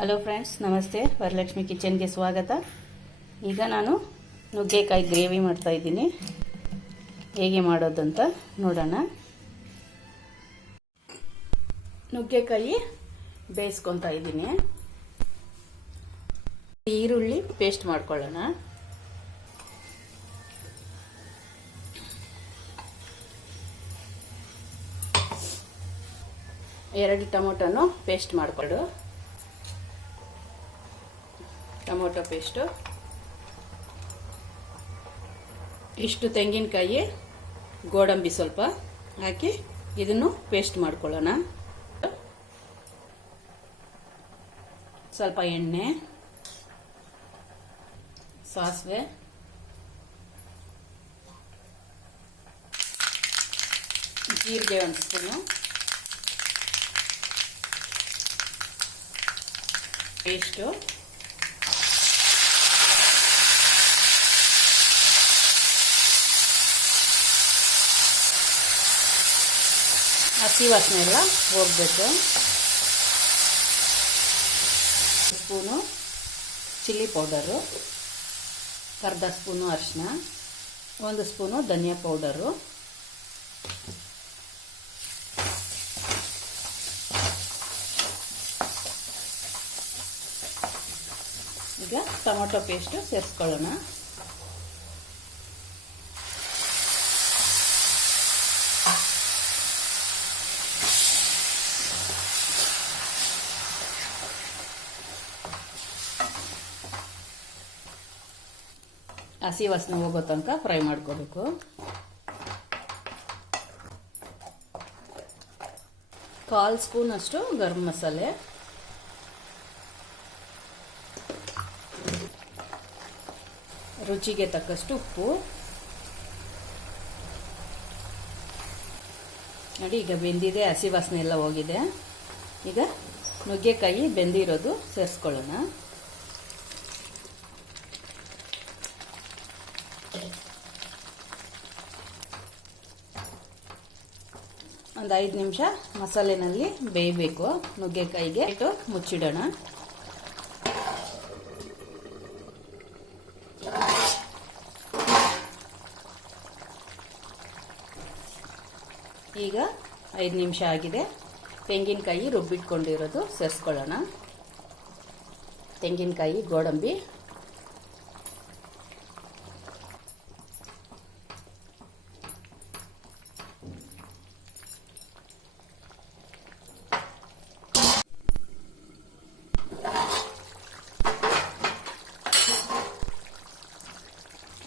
Hello friends, ನಮಸ್ತೆ. ವರಲಕ್ಷ್ಮಿ ಕಿಚನ್ಗೆ ಸ್ವಾಗತ. ಈಗ ನಾನು ನುಗ್ಗೆಕಾಯಿ ಗ್ರೇವಿ ಮಾಡ್ತಾ ಇದ್ದೀನಿ. ಹೇಗೆ ಮಾಡೋದಂತ ನೋಡೋಣ. ನುಗ್ಗೆಕಾಯಿ ಬೇಯಿಸ್ಕೊತಾ ಇದ್ದೀನಿ. ಈರುಳ್ಳಿ ಪೇಸ್ಟ್ ಮಾಡ್ಕೊಳ್ಳೋಣ. ಎರಡು ಟೊಮೊಟೊನು ಪೇಸ್ಟ್ ಮಾಡಿಕೊಂಡು, ಟೊಮೊಟೊ ಪೇಸ್ಟು, ಇಷ್ಟು ತೆಂಗಿನಕಾಯಿ ಗೋಡಂಬಿ ಸ್ವಲ್ಪ ಹಾಕಿ ಇದನ್ನು ಪೇಸ್ಟ್ ಮಾಡ್ಕೊಳ್ಳೋಣ. ಸ್ವಲ್ಪ ಎಣ್ಣೆ, ಸಾಸಿವೆ, ಜೀರಿಗೆ ಒಂದು ಸ್ಪೂನು, ಪೇಸ್ಟು, ಹಸಿ ವಾಸನೆ ಎಲ್ಲ ಹೋಗಬೇಕು. ಸ್ಪೂನು ಚಿಲ್ಲಿ ಪೌಡರು, ಅರ್ಧ ಸ್ಪೂನು ಅರಿಶಿನ, ಒಂದು ಸ್ಪೂನು ಧನಿಯಾ ಪೌಡರು, ಈಗ ಟೊಮೊಟೊ ಪೇಸ್ಟು ಸೇರಿಸ್ಕೊಳ್ಳೋಣ. ಹಸಿ ವಾಸನೆ ಹೋಗೋ ತನಕ ಫ್ರೈ ಮಾಡ್ಕೋಬೇಕು. ಕಾಲ್ ಸ್ಪೂನ್ ಅಷ್ಟು ಗರಂ ಮಸಾಲೆ, ರುಚಿಗೆ ತಕ್ಕಷ್ಟು ಉಪ್ಪು. ನೋಡಿ, ಈಗ ಬೆಂದಿದೆ, ಹಸಿ ವಾಸನೆ ಎಲ್ಲ ಹೋಗಿದೆ. ಈಗ ನುಗ್ಗೆಕಾಯಿ ಬೆಂದಿರೋದು ಸೇರಿಸ್ಕೊಳ್ಳೋಣ. ಒಂದು 5 ನಿಮಿಷ ಮಸಾಲೆನಲ್ಲಿ ಬೇಯಬೇಕು. ನುಗ್ಗೆಕಾಯಿಗೆ ಇಟ್ಟು ಮುಚ್ಚಿಡೋಣ. ಈಗ 5 ನಿಮಿಷ ಆಗಿದೆ. ತೆಂಗಿನಕಾಯಿ ರುಬ್ಬಿಟ್ಕೊಂಡಿರೋದು ಸೇರಿಸ್ಕೊಳ್ಳೋಣ. ತೆಂಗಿನಕಾಯಿ, ಗೋಡಂಬಿ,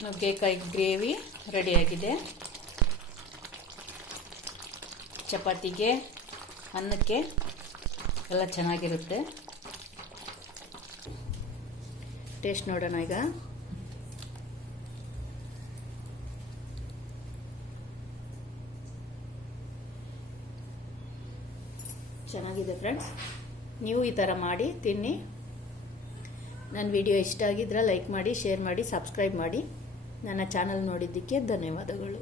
ನುಗ್ಗೆಕಾಯಿ ಗ್ರೇವಿ ರೆಡಿಯಾಗಿದೆ. ಚಪಾತಿಗೆ, ಅನ್ನಕ್ಕೆ ಎಲ್ಲ ಚೆನ್ನಾಗಿರುತ್ತೆ. ಟೇಸ್ಟ್ ನೋಡೋಣ ಈಗ. ಚೆನ್ನಾಗಿದೆ ಫ್ರೆಂಡ್ಸ್. ನೀವು ಈ ಥರ ಮಾಡಿ ತಿನ್ನಿ. ನನ್ನ ವಿಡಿಯೋ ಇಷ್ಟ ಆಗಿದ್ರೆ ಲೈಕ್ ಮಾಡಿ, ಶೇರ್ ಮಾಡಿ, ಸಬ್ಸ್ಕ್ರೈಬ್ ಮಾಡಿ. ನನ್ನ ಚಾನಲ್ ನೋಡಿದ್ದಕ್ಕೆ ಧನ್ಯವಾದಗಳು.